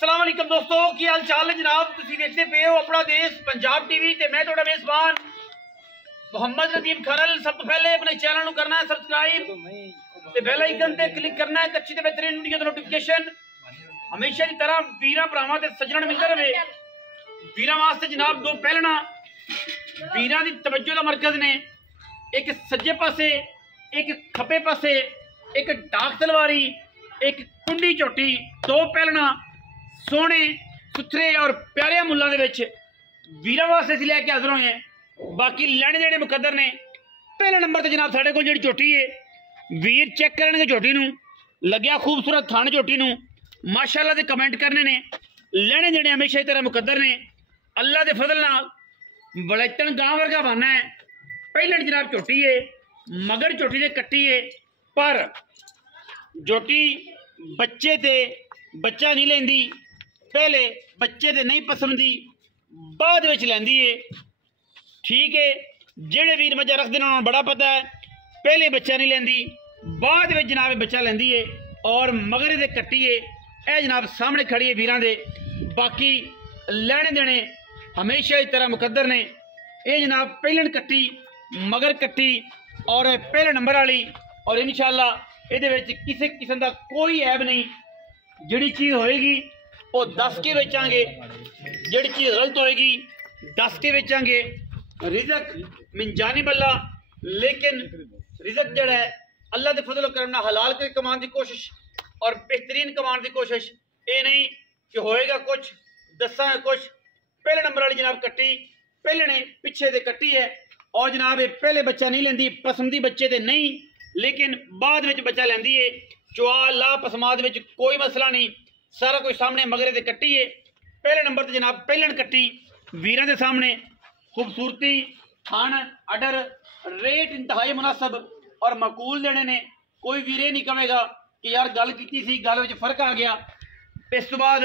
अस्सलाम वालेकुम दोस्तों, की हाल चाल है जनाब। तुसीं देखते पे हो अपना देश पंजाब टीवी ते मैं तुहाडा मेज़बान मोहम्मद नदीम खरल। सब तो पहले अपने चैनल को करना है सबसक्राइब ते बेल आइकन ते क्लिक करना है अच्छी ते बेहतरीन वीडियो दी नोटिफिकेशन हमेशा की तरह वीरां भरावां ते सज्जणां मिलदा रहे। वीरां वास्ते जनाब दो पहलना वीरां दी तवज्जो दा मरकज ने, एक सज्जे पासे एक खब्बे पासे, एक डाक तलवारी एक कुंडी झोटी। दो पहलना सोने सुथरे और प्यारे मुल्लां दे विच वीरां वास्ते असीं लैके हाज़र होए हैं। बाकी लैने देने मुकद्दर ने। पहले नंबर ते जनाब साडे कोल जिहड़ी झोटी है वीर चेक करनगे झोटी नूं, लग्या खूबसूरत थण झोटी नूं, माशाअल्लाह दे कमेंट करने ने। लैने देने हमेशा ही तरह मुकद्दर ने। अल्लाह दे फजल नाल वलैतन गांव वर्गा बनना है। पहले जनाब झोटी है, मगर झोटी दे कट्टी है, पर झोटी बच्चे ते बच्चा नहीं लेंदी। पहले बच्चे ते नहीं पसंदी, बाद विच लैंदी है। ठीक है, जेड़े वीर मजा रखते हैं उन्होंने बड़ा पता है। पहले बच्चा नहीं लेंदी, बाद में जनाब बच्चा लेंदी है और मगर दे कट्टी है। यह जनाब सामने खड़ी है वीरां दे। बाकी लैने देने हमेशा इस तरह मुकद्दर ने। ये जनाब पहलन कट्टी मगर कट्टी और पहले नंबर वाली, और इंशाअल्लाह ये किसी किस्म का कोई ऐब नहीं। जिहड़ी चीज़ होएगी वो दस के बेचांगे, जिहड़ी चीज़ गलत होएगी दस के बेचांगे। रिजक मिन जानिब अल्लाह, लेकिन रिजक जड़ा है अल्लाह के फजल करम नाल हलाल के कमाने की कोशिश और बेहतरीन कमाने की कोशिश। ये नहीं कि होएगा कुछ दसा कुछ। पहले नंबर वाली जनाब कट्टी पहले ने पिछे दे कट्टी है, और जनाब ये पहले बच्चा नहीं लेंदी, पसंदी बच्चे दे नहीं, लेकिन बाद में बच्चा लेंदी है। चुआ ला पसमाद में कोई मसला नहीं, सारा कुछ सामने मगरे दे कट्टी है। पहले नंबर ते जनाब पहलन कट्टी वीरां दे सामने। खूबसूरती थान अडर रेट इंतहाई मुनासब और मकूल देने ने। कोई वीरे नहीं कहेगा कि यार गल की सी, गल में फर्क आ गया। इस तो बाद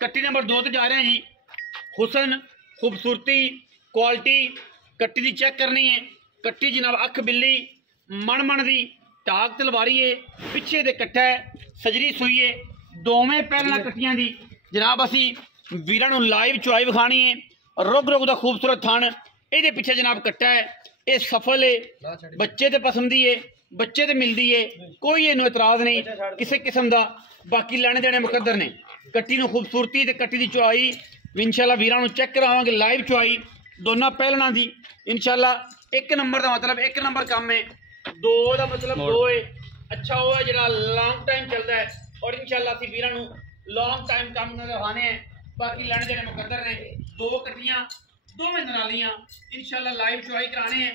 कट्टी नंबर 2 ते जा रहे हैं जी। हुसन खूबसूरती क्वालिटी कट्टी की चेक करनी है। कट्टी जनाब अख बिल्ली मन मन की टाक तलवारी है, पिछे दे कट्टा है, सजरी सुई है, दोवें पहलना कट्टियां दी जनाब असी वीरां नूं लाइव चुआई विखानी है। रुग रुग दा खूबसूरत थण, ये पिछे जनाब कट्टा है, ये सफल है, बच्चे ते पसंदी है, बच्चे ते मिलती है, कोई इनू एतराज नहीं किसी किस्म का। बाकी लैने देने मुकद्दर ने। कट्टी नूं खूबसूरती ते कट्टी की चुआई इंशाअल्लाह वीरां नूं चेक करावांगे लाइव चुआई दोनों पहलना दी इंशाअल्लाह। एक नंबर का मतलब एक नंबर काम है, दो का मतलब दो है। अच्छा वो है जो लॉन्ग टाइम चलता है, और इंशाअल्लाह असीं वीरां नूं लॉन्ग टाइम काम करवाने हैं। बाकी लैने देने मुकद्दर ने। दो कट्टियां दोवें दरालियां इंशाअल्लाह लाइव चुआई कराने हैं।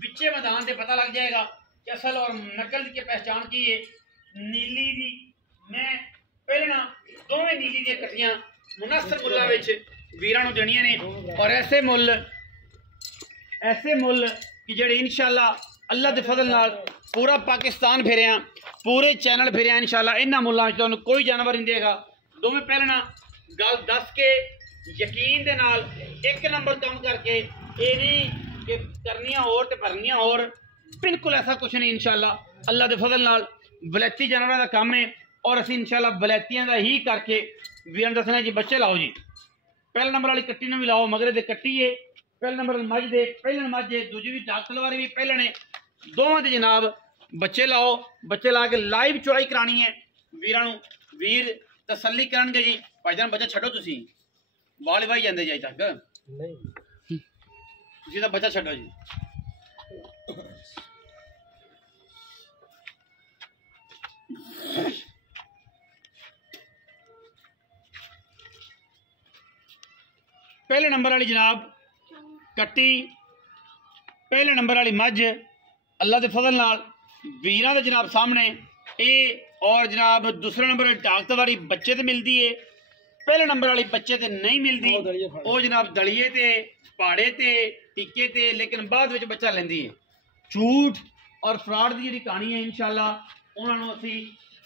बिच्चे मैदान से पता लग जाएगा कि असल और नकल की पहचान की है। नीली दी मैं पहलना दोवें नीली दी कट्टियां मुनासिब मुल्लां विच वीरां नूं देणियां ने, और ऐसे मुल कि जेड़े इंशाअल्लाह अल्लाह के फजल नाल पूरा पाकिस्तान फिरिया, पूरे चैनल फिरिया इंशाअल्लाह इन्हां मुल्लां विच तुहानूं कोई जानवर नहीं देगा। दोवें पहलना गल दस के यकीन दे नाल एक नंबर काम करके, ये नहीं कि करनियां होर ते भरनियां होर, बिल्कुल ऐसा कुछ नहीं। इंशाअल्लाह अल्लाह के फजल नाल वलैती जानवरों का काम है, और असीं इंशाअल्लाह वलैतियां का ही करके वीरां दसना जी बच्चे लाओ जी। पहले नंबर वाली कट्टी ने भी लाओ, मगरे दे कट्टी है, पहले नंबर मझ दे पहले मझ है, दूजी भी डाक तलवारी भी पहले ने। दोवें दे जनाब बच्चे लाओ, बच्चे ला के लाइव चुआई करानी है वीरां नूं। वीर तसल्ली करनगे जी। भाईजान बच्चा छड्डो, तुसीं वाल वाही जांदे जी अजे तक नहीं, तुसीं तां बच्चा छड्डो जी। पहले नंबर वाली जनाब कट्टी पहले नंबर वाली मझ अल्लाह के फजल नाल वीरां दे जनाब सामने ये, और जनाब दूसरे नंबर वाली टाक तलवारी बच्चे ते मिलती है, पहले नंबर वाली बच्चे ते नहीं मिलती। वो जनाब दलिए ते पहाड़े ते टिक्के ते, लेकिन बाद में बच्चा लेंदी है। झूठ और फ्रॉड की जी कहानी है इंशाअल्लाह उन्होंने असी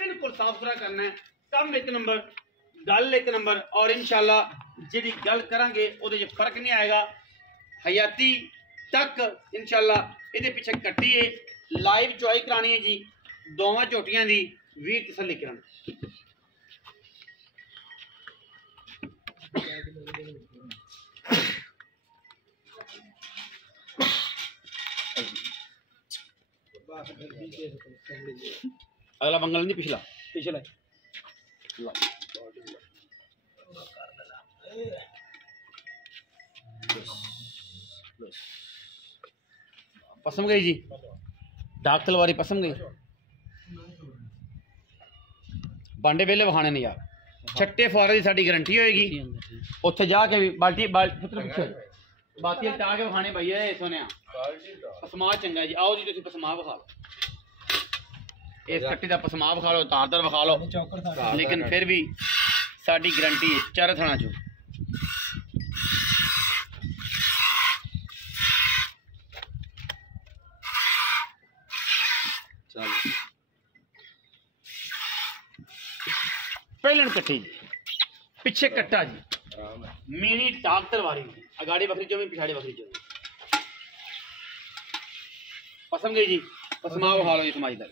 बिल्कुल साफ सुथरा करना है। कम एक नंबर गल एक नंबर, और इंशाअल्लाह जी गल करांगे उहदे च फर्क नहीं आएगा। हयाती तक इंशाअल्लाह ये पिछे कट्टी है, लाइव चुआई करानी है जी दोवां झोटियां दी। वीर तसल्ली करन अगला बंगल नहीं पिछला पिछला पसंद गई जी डाक तलवारी पसंद गई बांडे वेले वखाने नहीं यार छट्टे फुआरे की साड़ी गारंटी होएगी उत्थे जाके भी बाल्टी पुत्र पिछे बाती टा के वखाने भैया सोने पसमा चंगा जी आओ जी तुम पसमा विखा लो इस कट्टी का पसमा विखा लो तारदार विखा लो लेकिन फिर भी साड़ी गारंटी है चार थाना चो पहलन कट्टी जी पिछे कट्टा जी मीनी टाक तलवारी अगाड़ी बकरी जो पिछाड़ी बकरी जो पसंद गई जी पसमा विखा लो जी समाजदार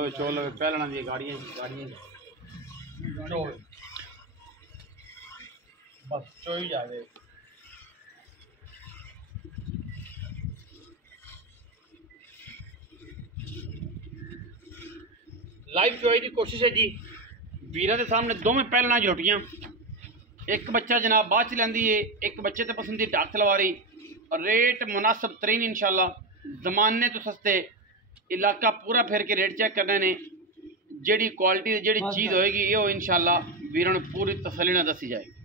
बस चोल पहलना दी गाड़ियां चोल बस चोई जावे लाइव चोई की कोशिश है जी वीरा के सामने दोवें पहलना जोटियां एक बच्चा जनाब बाद च लैंदी है एक बच्चे ते पसंद दी डाक तलवारी और रेट मुनासिब तरीन इंशाल्लाह जमाने तो सस्ते इलाका पूरा फिर के रेट चेक करने ने जेड़ी क्वालिटी जेड़ी चीज़ होएगी ये इंशाल्लाह वीरों ने पूरी तसल्ली ना दसी जाएगी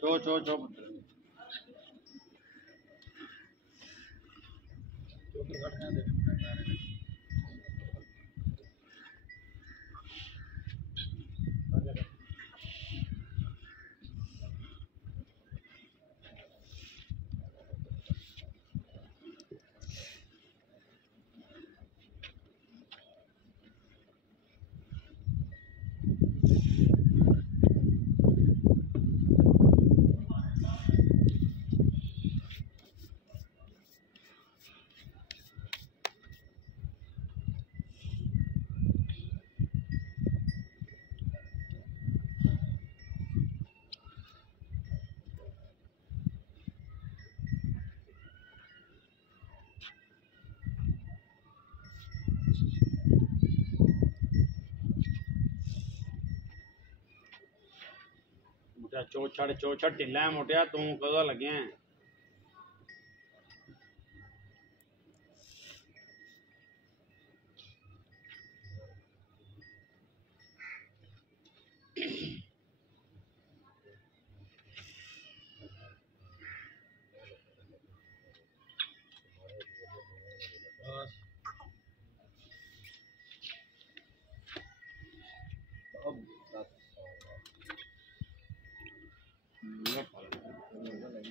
चो चो चो चो छड़ ढिला है मोटिया तू कदों लगे हैं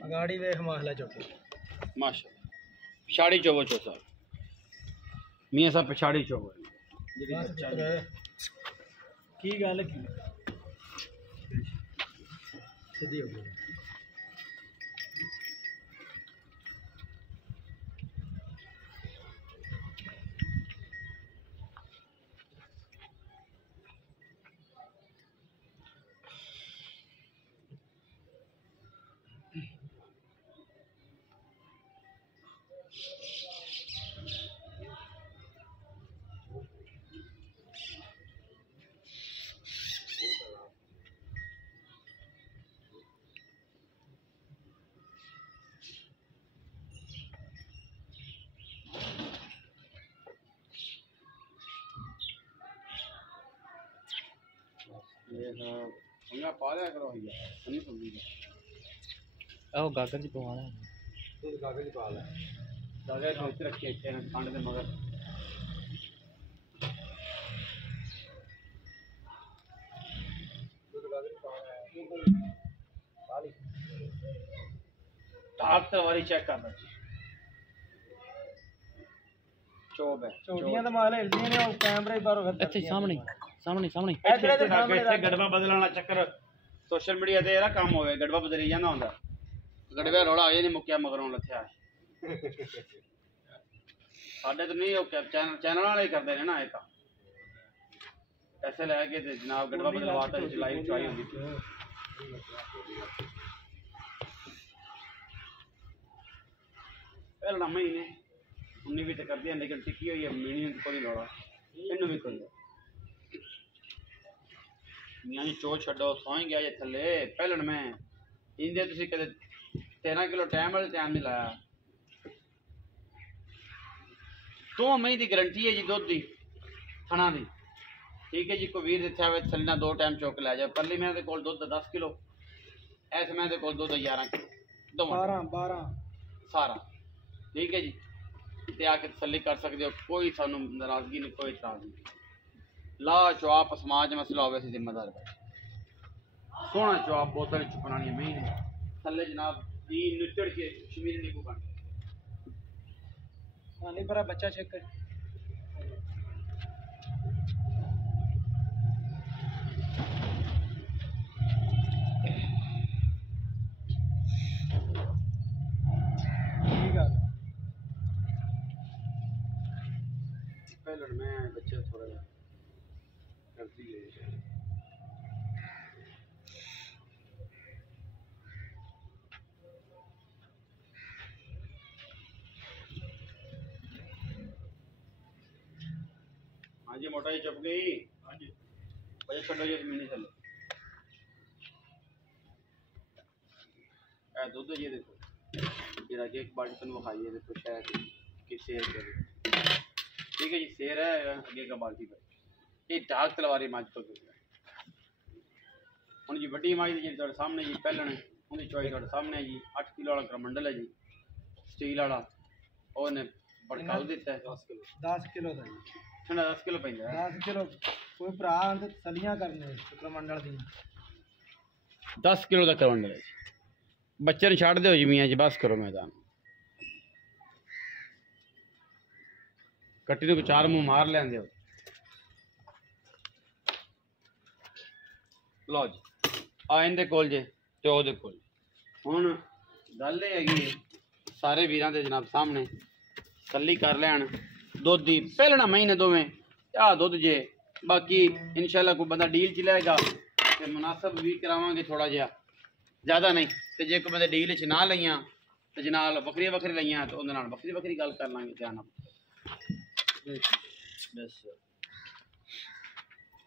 गाड़ी वेख माहला चौकी माशा पिछाड़ी चोवो चौसा मियाँ साहब पिछाड़ी चोवो की गल की सीधी हो गई पा लिया करो नहीं सुनती गागर च पवाना तू गागर च पा ले गागर इत्थे रखे खंड दे मगर ताकत वाली चेक करना चोब है छोटियां तो माल हिलदियां ने कैमरे बाहरों फिर ਇੱਥੇ ਸਾਹਮਣੇ ਸਾਹਮਣੇ ਸਾਹਮਣੇ ਇੱਥੇ ਇੱਥੇ ਗੜਵਾ ਬਦਲਣ ਵਾਲਾ ਚੱਕਰ ਸੋਸ਼ਲ ਮੀਡੀਆ ਤੇ ਇਹਦਾ ਕੰਮ ਹੋਵੇ ਗੜਵਾ ਬਦਲੀ ਜਾਂਦਾ ਹੁੰਦਾ ਗੜਵੇ ਰੌਲਾ ਆ ਜੇ ਨਹੀਂ ਮੁੱਕਿਆ ਮਗਰੋਂ ਲੱਥਿਆ ਸਾਡੇ ਤਾਂ ਨਹੀਂ ਉਹ ਚੈਨਲ ਵਾਲੇ ਹੀ ਕਰਦੇ ਨੇ ਨਾ ਇਹ ਕੰਮ ਪੈਸੇ ਲੈ ਕੇ ਤੇ ਜਨਾਬ ਗੜਵਾ ਬਦਲਵਾਤਾ ਲਾਈਵ ਚੁਆਈ ਹੁੰਦੀ ਪਹਿਲਾਂ ਮਹੀਨੇ 19 ਵੀ ਤੇ ਕਰਦੀ ਲੇਕਿਨ ਟਿੱਕੀ ਹੋਈ ਹੈ ਮੀਣੀ ਕੋਈ ਰੌਲਾ ਇਹਨੂੰ ਵੀ ਕੋਈ यानी चो छो सौ ही गया जे थले पहलन में इंदे तुसी कदे 13 किलो टाइम वाले टाइम नहीं लाया तो मई दी गारंटी है जी दूध दी खाना दी ठीक है जी को वीर इत्थे आवे थलना 2 टाइम चौक लै जाए परली मैं दे कोल दूध 10 किलो ऐस मैं दे कोल दूध 11 किलो 12 सारा ठीक है जी ते आके तसल्ली कर सकते हो कोई सानू नाराजगी नहीं कोई इतराज नहीं ला चुआप समाज मसला हो वैसे जिम्मेदार सोना चुआप बोतल च बनानी महीने थले जनाब दी निचड़ के कश्मीरी नींबू बन पानी भरा बच्चा चेक कर पहले मैं बच्चे थोड़ा करती है हाँ जी मोटाई चुप गई हाँ जी बजे छो जी महीने चलो दूध जी देखो जरा कि एक बाल्टी तुम खाई है देखो शायद कि शेर करो ठीक है जी शेर है आगे का बाल्टी पर ये डाक तलवारी मज तो हूँ जी वड्डी मज जी तुहाडे सामने जी पहलन उनकी चॉइस तुहाडे सामने है जी 8 किलो वाला करमंडल है जी स्टील वाला उन्हें भड़काऊ दिता है 10 किलो का ठंडा 10 किलो पैंदा 10 किलो कोई भरा आंदे सलियां करने करमंडल दी 10 किलो का करमंडल है बच्चे ने छाड़ दो जी मियाँ जी बस करो मैदान कट्टी तो 4 मुँह मार लेंदे लो जी आ इहदे कोल जे ते ओहदे कोल हुण गल ये हैगी सारे वीरां दे जनाब सामने तसल्ली कर लैन दुध दी पहलना महीने दोवें आ दुध जे बाकी इंशाल्लाह कोई बंदा डील च लेगा ते मुनासिब भी करावांगे थोड़ा जिहा ज़्यादा नहीं ते जे कोई बंदे डील च ना लईयां ते जनाब वक्री वक्री लईयां ते उहदे नाल वक्री वक्री गल कर लांगे ध्यान नाल बस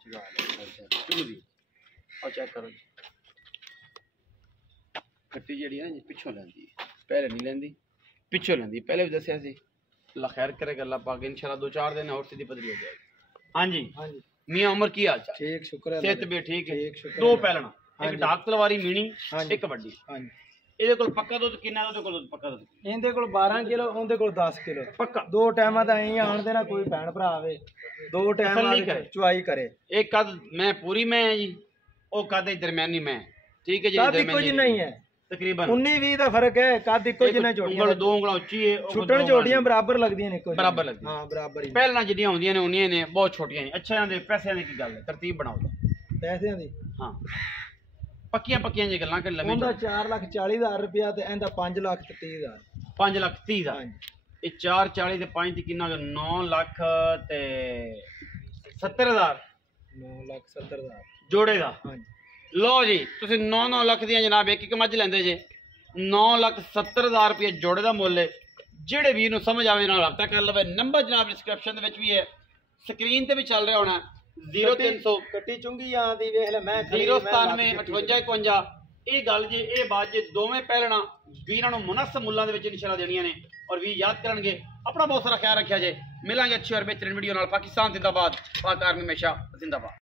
चलो जी और चेक करो जी कट्टी जी है ना जी पिछों लैंदी पहले नहीं लैंदी पिछों लैंदी पहले भी दसिया सी अल्लाह खैर करे अल्लाह पाक इंशाल्लाह 2-4 दिन और सीधी पदरी हो जाएगी हाँ जी मियाँ उमर की हाल चाल ठीक शुक्र है सेहत भी ठीक है दो पहलना एक डाक तलवारी मीणी एक वड्डी हाँ जी ਇਹਦੇ ਕੋਲ ਪੱਕਾ ਦੁੱਧ ਕਿੰਨਾ ਉਹਦੇ ਕੋਲ ਪੱਕਾ ਦੁੱਧ ਇਹਦੇ ਕੋਲ 12 ਕਿਲੋ ਉਹਦੇ ਕੋਲ 10 ਕਿਲੋ ਪੱਕਾ ਦੋ ਟਾਈਮਾਂ ਤਾਂ ਐਂ ਆਣ ਦੇਣਾ ਕੋਈ ਭੈਣ ਭਰਾ ਆਵੇ ਦੋ ਟਾਈਮਾਂ ਚੁਆਈ ਕਰੇ एक कद मैं पूरी में है जी ਉਹ ਕਦ ਦਰਮਿਆਨੀ में ठीक है जी ਕੱਦ ਇੱਕੋ ਜਿਹਾ ਹੀ ਹੈ तकरीबन 19-20 ਦਾ ਫਰਕ ਹੈ ਕੱਦ ਇੱਕੋ ਜਿਹਾ ਝੋਟੀਆਂ ਉਂਗਲ 2 ਉਂਗਲਾਂ ਉੱਚੀ ਹੈ ਛੁੱਟਣ ਝੋਟੀਆਂ ਬਰਾਬਰ ਲੱਗਦੀਆਂ ਨੇ ਇੱਕੋ ਬਰਾਬਰ ਲੱਗਦੀਆਂ ਹਾਂ ਬਰਾਬਰ ਹੀ ਪਹਿਲਾਂ ਜਿਹੜੀਆਂ ਹੁੰਦੀਆਂ ਨੇ ਉਹਨੀਆਂ ਨੇ ਬਹੁਤ ਛੋਟੀਆਂ ਨੇ ਅੱਛਿਆਂ ਦੇ ਪੈਸਿਆਂ ਦੀ ਕੀ ਗੱਲ ਹੈ ਤਰਤੀਬ ਬਣਾਓ ਪੈਸਿਆਂ ਦੀ ਹਾਂ ਪੱਕੀਆਂ ਪੱਕੀਆਂ ਜੇ ਗੱਲਾਂ ਕਰ ਲਵੇਂ ਉਹਦਾ 4,40,000 ਰੁਪਇਆ ਤੇ ਇਹਦਾ 5,30,000 5,30,000 ਇਹ 4,40 ਤੇ 5 ਤੇ ਕਿੰਨਾ ਹੋ ਗਿਆ 9,70,000 9,70,000 ਜੋੜੇ ਦਾ ਹਾਂਜੀ ਲਓ ਜੀ ਤੁਸੀਂ 9 ਲੱਖ ਦੀਆਂ ਜਨਾਬ ਇੱਕ ਇੱਕ ਮੱਝ ਲੈਂਦੇ ਜੇ 9,70,000 ਰੁਪਏ ਜੋੜੇ ਦਾ ਮੁੱਲ ਹੈ। ਜਿਹੜੇ ਵੀਰ ਨੂੰ ਸਮਝ ਆਵੇ ਨਾਲ ਰਾਬਤਾ ਕਰ ਲਵੇ। ਨੰਬਰ ਜਨਾਬ ਡਿਸਕ੍ਰਿਪਸ਼ਨ ਦੇ ਵਿੱਚ ਵੀ ਹੈ, ਸਕਰੀਨ ਤੇ ਵੀ ਚੱਲ ਰਿਹਾ ਹੋਣਾ। 0300 ਕੱਟੀ ਚੁੰਗੀ ਆਂ ਦੀ ਵੇਖ ਲੈ ਮੈਂ 097 58 51। ਇਹ ਗੱਲ ਜੇ ਇਹ ਬਾਤ ਜੇ ਦੋਵੇਂ ਪਹਿਲਣਾ ਵੀਰਾਂ ਨੂੰ ਮੁਨਸਬ ਮੁੱਲਾਂ ਦੇ ਵਿੱਚ ਇਨਸ਼ਾਅੱਲਾ ਦੇਣੀਆਂ ਨੇ ਔਰ ਵੀ ਯਾਦ ਕਰਨਗੇ। ਆਪਣਾ ਬਹੁਤ ਸਾਰਾ ਖਿਆਲ ਰੱਖਿਆ ਜੇ। ਮਿਲਾਂਗੇ ਅੱਛੀ ਔਰ ਬਿਹਤਰੀਨ ਵੀਡੀਓ ਨਾਲ। ਪਾਕਿਸਤਾਨ ਜ਼ਿੰਦਾਬਾਦ, ਪਾਕ ਆਰਮੀ ਹਮੇਸ਼ਾ ਜ਼ਿੰਦਾਬਾਦ।